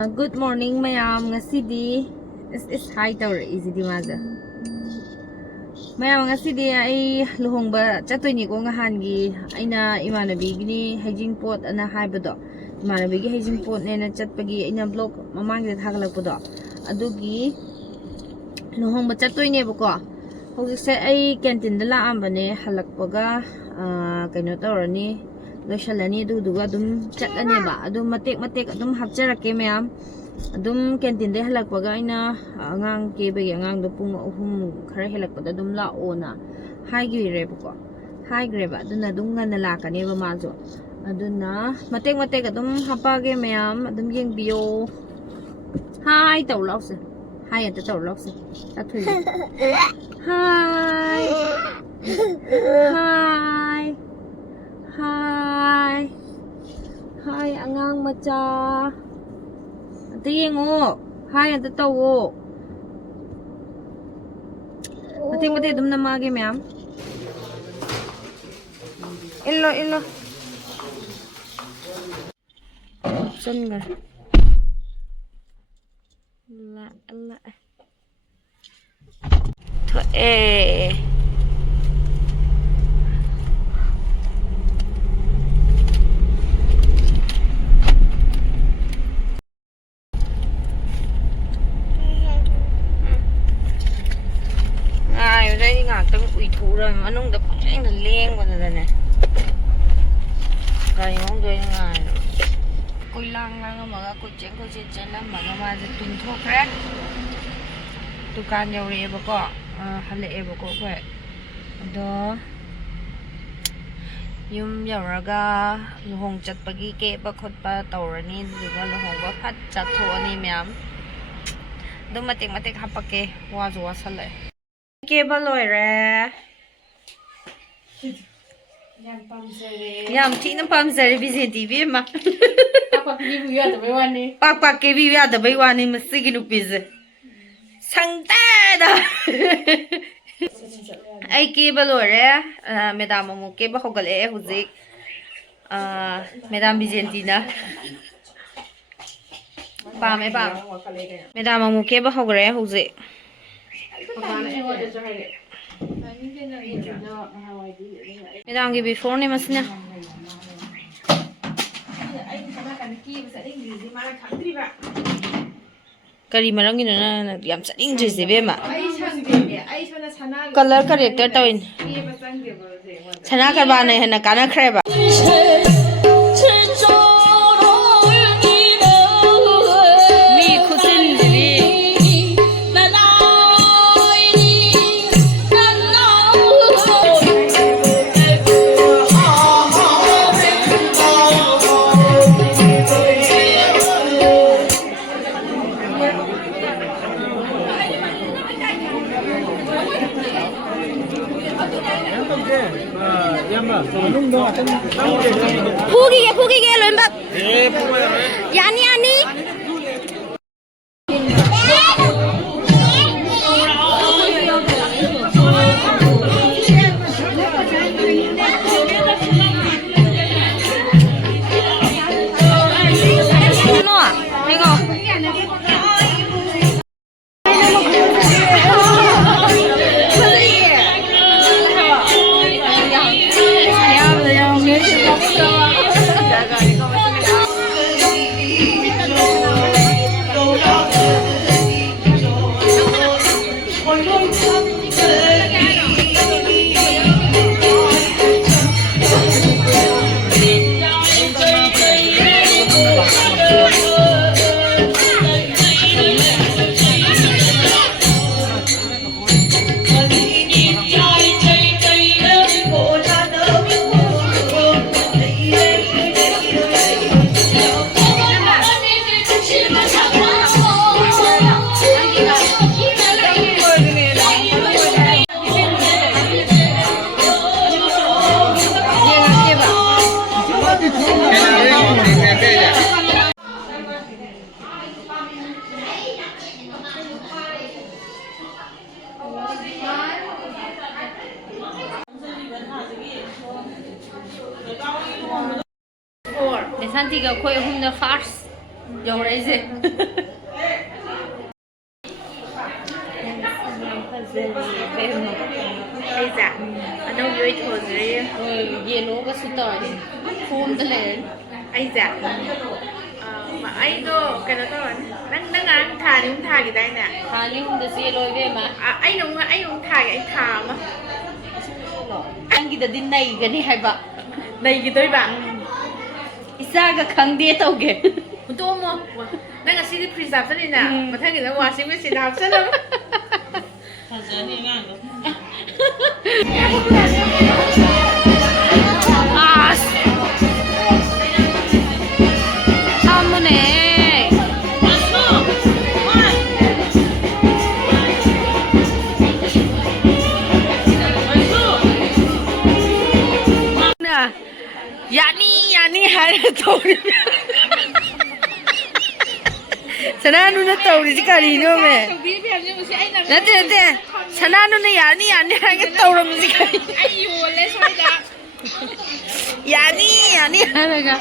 Good morning mayam ngasidi is hi tawrisi maza mayam ngasidi ai luhongba chattoini ko ngahangi aina imanabi gini hajing pot ana haibado imanabi gi hajing pot ne na chatpagi aina blog mamang de thagalakpado adugi luhongba chattoine bako hojise ai canteen da laambane halakpaga kaino tawrani loishalani duga dum chatane ba adum matek adum hapjarake mayam adum canteen de halakpaga aina angang ke bagi angang do pung ahum khara helakpada dum la ona haigi rebako haigre ba aduna dum ngana lakane ba majo aduna matek adum hapage mayam adum yengbiyo hi tawlause hi ata tawlause athui hi hi hi hi angang macha ate yengo hi ate tawo mate dum namage ma'am illo sungar la to đây ngạc tao ủy thú rồi mà nung được anh là len còn rồi này rồi mong đợi ngài coi lang mà coi chén lắm mà tụi thô crack tụi can nhau đi bác có hành lệ bác có vậy đó yum yauraga luhong chat pagi ke ba khot pa tawrani duga luhong ba phat chat tho ani myam dum matek hapake wa zo wasale ke ba loire yam thina pamjare bije tv ma pak ke bi ya da bai wani masigi nu pizze sangta da ai ke ba loire madam mu ke ba hogale huzik madam Vigentina ba madam mu ke ba hogare huzik madam ki before ni masna kari marang ina na yam saning dress be ma color character tawin sana karba na hena kana khreba mi khusin dibi 포기게 런박 야니 Santi ga khoi hum na fast ꯌꯧꯔꯛꯏꯁꯦ ꯑꯩꯁꯦ ꯑꯅꯧꯕꯤ ꯑꯣꯏ ꯊꯣꯟꯖꯔꯤ ꯌꯦꯜꯂꯣꯒꯁꯨ ꯇꯧꯔꯅꯤ ꯐꯣꯝꯗ ꯂꯩꯔꯅꯤ ꯑꯩꯁꯦ ꯑꯩꯗꯣ ꯀꯩꯅꯣ ꯇꯧꯔꯅꯤ ꯅꯪ ꯉꯔꯥꯡ ꯊꯥꯅꯤ ꯑꯃꯨꯛ ꯊꯥꯒꯤꯗꯥꯏꯅꯦ ꯊꯥ ꯑꯅꯤ ꯑꯍꯨꯝꯗ ꯆꯦꯜꯂꯣꯏꯕꯦꯝꯃ ꯑꯩ ꯑꯃꯨꯛ ꯊꯥꯒꯦ ꯑꯩ ꯊꯥ ꯑꯃ ꯅꯪꯒꯤꯗꯗꯤ ꯅꯩꯒꯅꯤ ꯍꯥꯏꯕ ꯂꯩꯈꯤꯗꯣꯏꯕ ꯏꯆꯥꯒ ꯈꯪꯗꯦ ꯇꯧꯒꯦ ꯍꯨꯟꯇꯣꯛꯑꯝꯃꯣ ꯅꯪ ꯉꯁꯤꯗꯤ ꯐ꯭ꯔꯤꯖ ꯍꯥꯞꯆꯜꯂꯤꯅ ꯃꯊꯪꯒꯤꯗ ꯋꯥꯁꯤꯡ ꯃꯦꯆꯤꯟꯗ ꯍꯥꯞꯆꯜꯂꯕ ꯐꯖꯅꯤ ꯑꯉꯥꯡꯗꯣ ꯑꯃꯅꯦ ꯌꯥꯅꯤ ꯍꯥꯏꯔ ꯇꯧꯔꯤ ꯁꯅꯥꯅꯨꯅ ꯇꯧꯔꯤꯁꯤ ꯀꯔꯤꯅꯣꯃꯦ ꯅꯠꯇꯦ ꯁꯅꯥꯅꯨꯅ ꯌꯥꯅꯤ ꯍꯥꯏꯔꯒ ꯇꯧꯔꯝꯃꯤꯁꯤ ꯀꯔꯤ ꯑꯩ ꯌꯣꯜꯂꯦ ꯁ꯭ꯋꯥꯏꯗ ꯌꯥꯅꯤ ꯍꯥꯏꯔꯒ